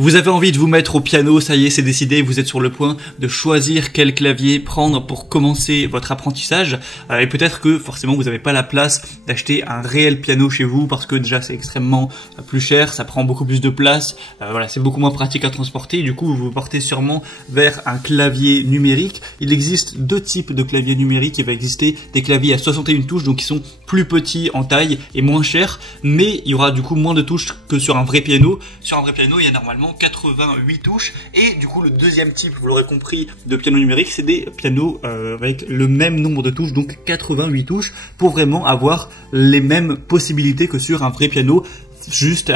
Vous avez envie de vous mettre au piano, ça y est, c'est décidé, vous êtes sur le point de choisir quel clavier prendre pour commencer votre apprentissage. Et peut-être que forcément vous n'avez pas la place d'acheter un réel piano chez vous parce que déjà c'est extrêmement plus cher, ça prend beaucoup plus de place, voilà, c'est beaucoup moins pratique à transporter. Du coup, vous vous portez sûrement vers un clavier numérique. Il existe deux types de claviers numériques. Il va exister des claviers à 61 touches, donc qui sont plus petits en taille et moins chers, mais il y aura du coup moins de touches que sur un vrai piano. Sur un vrai piano, il y a normalement 88 touches, et du coup le deuxième type, vous l'aurez compris, de piano numérique, c'est des pianos avec le même nombre de touches, donc 88 touches, pour vraiment avoir les mêmes possibilités que sur un vrai piano. Juste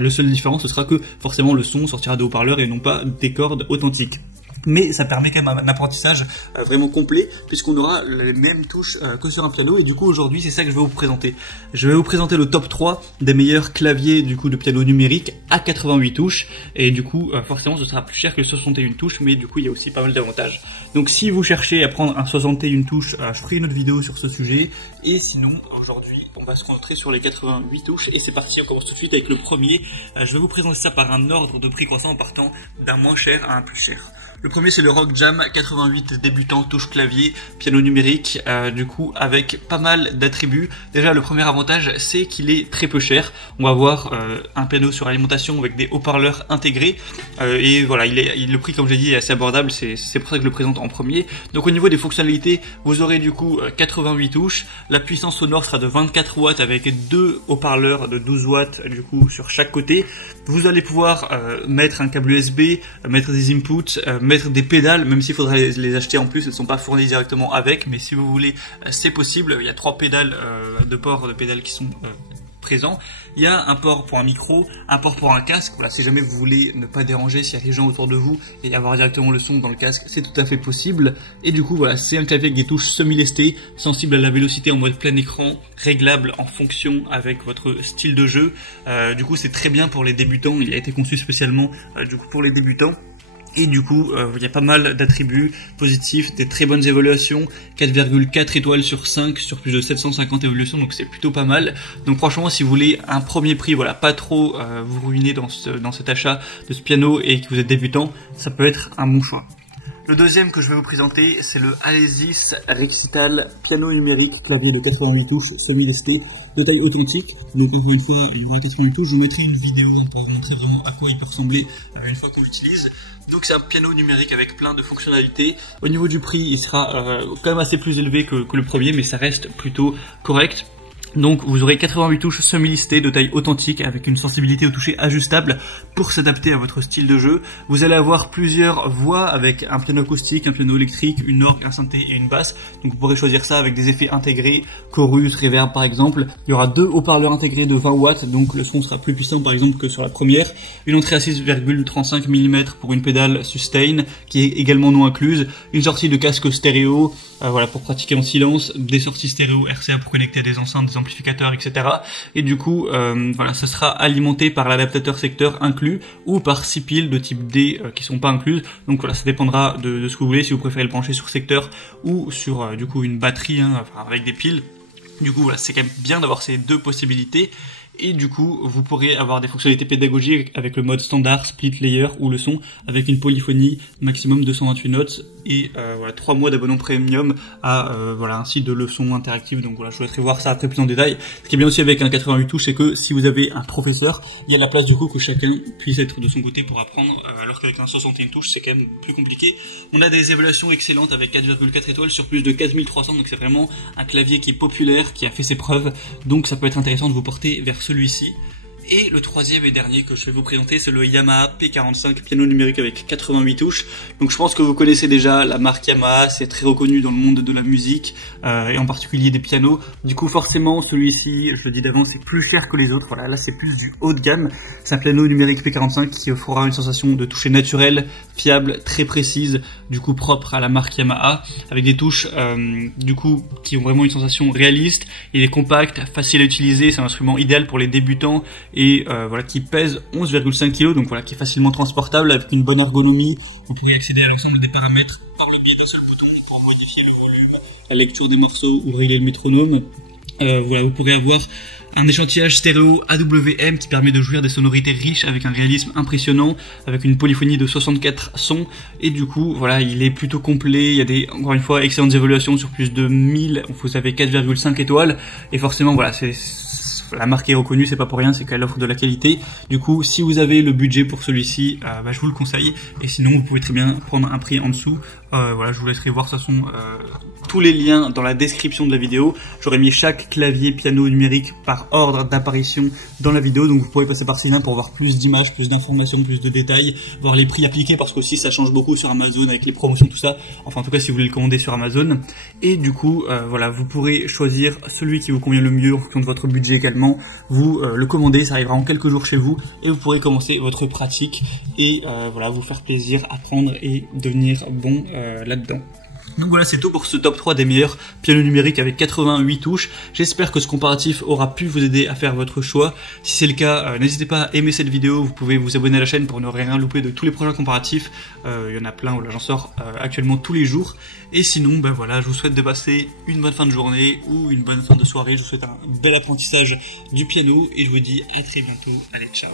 le seule différence, ce sera que forcément le son sortira des haut-parleurs et non pas des cordes authentiques. Mais ça permet quand même un apprentissage vraiment complet, puisqu'on aura les mêmes touches que sur un piano. Et du coup aujourd'hui c'est ça que je vais vous présenter. Je vais vous présenter le top 3 des meilleurs claviers du coup de piano numérique à 88 touches. Et du coup forcément ce sera plus cher que 61 touches, mais du coup il y a aussi pas mal d'avantages. Donc si vous cherchez à prendre un 61 touches, je ferai une autre vidéo sur ce sujet. Et sinon aujourd'hui on va se concentrer sur les 88 touches, et c'est parti, on commence tout de suite avec le premier. Je vais vous présenter ça par un ordre de prix croissant en partant d'un moins cher à un plus cher. Le premier c'est le Rock Jam 88 débutant touche clavier piano numérique, du coup avec pas mal d'attributs. Déjà le premier avantage c'est qu'il est très peu cher. On va avoir un piano sur alimentation avec des haut-parleurs intégrés, et voilà, le prix comme j'ai dit est assez abordable, c'est pour ça que je le présente en premier. Donc au niveau des fonctionnalités, vous aurez du coup 88 touches, la puissance sonore sera de 24 watts avec deux haut-parleurs de 12 watts du coup sur chaque côté. Vous allez pouvoir mettre un câble USB, mettre des inputs, mettre des pédales, même s'il faudra les acheter en plus, elles ne sont pas fournies directement avec, mais si vous voulez c'est possible. Il y a 3 pédales, deux ports de pédales qui sont présents. Il y a un port pour un micro, un port pour un casque. Voilà, si jamais vous voulez ne pas déranger s'il y a des gens autour de vous et avoir directement le son dans le casque, c'est tout à fait possible. Et du coup voilà, c'est un clavier avec des touches semi-lestées, sensible à la vélocité en mode plein écran, réglable en fonction avec votre style de jeu. Du coup c'est très bien pour les débutants, il a été conçu spécialement du coup pour les débutants. Et du coup, il y a pas mal d'attributs positifs, des très bonnes évaluations, 4,4 étoiles sur 5 sur plus de 750 évaluations, donc c'est plutôt pas mal. Donc franchement, si vous voulez un premier prix, voilà, pas trop vous ruiner dans cet achat de ce piano et que vous êtes débutant, ça peut être un bon choix. Le deuxième que je vais vous présenter, c'est le Alesis Rexital piano numérique, clavier de 88 touches, semi-lesté, de taille authentique. Donc encore une fois, il y aura 88 touches. Je vous mettrai une vidéo pour vous montrer vraiment à quoi il peut ressembler une fois qu'on l'utilise. Donc c'est un piano numérique avec plein de fonctionnalités. Au niveau du prix, il sera quand même assez plus élevé que le premier, mais ça reste plutôt correct. Donc vous aurez 88 touches semi-listées de taille authentique avec une sensibilité au toucher ajustable pour s'adapter à votre style de jeu. Vous allez avoir plusieurs voix avec un piano acoustique, un piano électrique, une orgue, un synthé et une basse. Donc vous pourrez choisir ça avec des effets intégrés, chorus, reverb par exemple. Il y aura deux haut-parleurs intégrés de 20 watts, donc le son sera plus puissant par exemple que sur la première. Une entrée à 6,35 mm pour une pédale sustain qui est également non incluse. Une sortie de casque stéréo, voilà, pour pratiquer en silence. Des sorties stéréo RCA pour connecter à des enceintes, des amplificateurs, etc. Et du coup, voilà, ça sera alimenté par l'adaptateur secteur inclus ou par 6 piles de type D qui sont pas incluses. Donc voilà, ça dépendra de ce que vous voulez, si vous préférez le brancher sur secteur ou sur du coup une batterie enfin, avec des piles. Du coup, voilà, c'est quand même bien d'avoir ces deux possibilités. Et du coup, vous pourrez avoir des fonctionnalités pédagogiques avec le mode standard, split layer ou le son avec une polyphonie maximum 228 notes et voilà, 3 mois d'abonnement premium à voilà, un site de leçons interactives. Donc voilà, je vous laisserai voir ça après plus en détail. Ce qui est bien aussi avec un 88 touches, c'est que si vous avez un professeur, il y a la place du coup que chacun puisse être de son côté pour apprendre, alors qu'avec un 61 touches, c'est quand même plus compliqué. On a des évaluations excellentes avec 4,4 étoiles sur plus de 4300, donc c'est vraiment un clavier qui est populaire, qui a fait ses preuves, donc ça peut être intéressant de vous porter vers celui-ci. Et le troisième et dernier que je vais vous présenter, c'est le Yamaha P45 piano numérique avec 88 touches. Donc je pense que vous connaissez déjà la marque Yamaha, c'est très reconnu dans le monde de la musique et en particulier des pianos. Du coup forcément celui-ci, je le dis d'avance, c'est plus cher que les autres. Voilà, là c'est plus du haut de gamme. C'est un piano numérique P45 qui offrira une sensation de toucher naturelle, fiable, très précise, du coup propre à la marque Yamaha, avec des touches du coup qui ont vraiment une sensation réaliste. Il est compact, facile à utiliser, c'est un instrument idéal pour les débutants et voilà, qui pèse 11,5 kg, donc voilà, qui est facilement transportable avec une bonne ergonomie. Vous pouvez accéder à l'ensemble des paramètres par le biais d'un seul bouton pour modifier le volume, la lecture des morceaux ou régler le métronome. Voilà, vous pourrez avoir Un échantillage stéréo AWM qui permet de jouir des sonorités riches avec un réalisme impressionnant, avec une polyphonie de 64 sons, et du coup, voilà, il est plutôt complet, il y a des, encore une fois, excellentes évaluations sur plus de 1000, vous avez 4,5 étoiles, et forcément, voilà, la marque est reconnue, c'est pas pour rien, c'est qu'elle offre de la qualité. Du coup, si vous avez le budget pour celui-ci, je vous le conseille, et sinon, vous pouvez très bien prendre un prix en dessous. Voilà, je vous laisserai voir de toute façon tous les liens dans la description de la vidéo. J'aurais mis chaque clavier piano numérique par ordre d'apparition dans la vidéo, donc vous pourrez passer par ci pour voir plus d'images, plus d'informations, plus de détails, voir les prix appliqués, parce qu'aussi ça change beaucoup sur Amazon avec les promotions, tout ça. Enfin, en tout cas, si vous voulez le commander sur Amazon. Et du coup, voilà, vous pourrez choisir celui qui vous convient le mieux en fonction de votre budget également. Vous le commandez, ça arrivera en quelques jours chez vous, et vous pourrez commencer votre pratique et voilà, vous faire plaisir, apprendre et devenir bon là-dedans. Donc voilà, c'est tout pour ce top 3 des meilleurs pianos numériques avec 88 touches. J'espère que ce comparatif aura pu vous aider à faire votre choix. Si c'est le cas, n'hésitez pas à aimer cette vidéo, vous pouvez vous abonner à la chaîne pour ne rien louper de tous les prochains comparatifs. Il y en a plein, voilà, j'en sors actuellement tous les jours. Et sinon, voilà, je vous souhaite de passer une bonne fin de journée ou une bonne fin de soirée. Je vous souhaite un bel apprentissage du piano et je vous dis à très bientôt. Allez, ciao!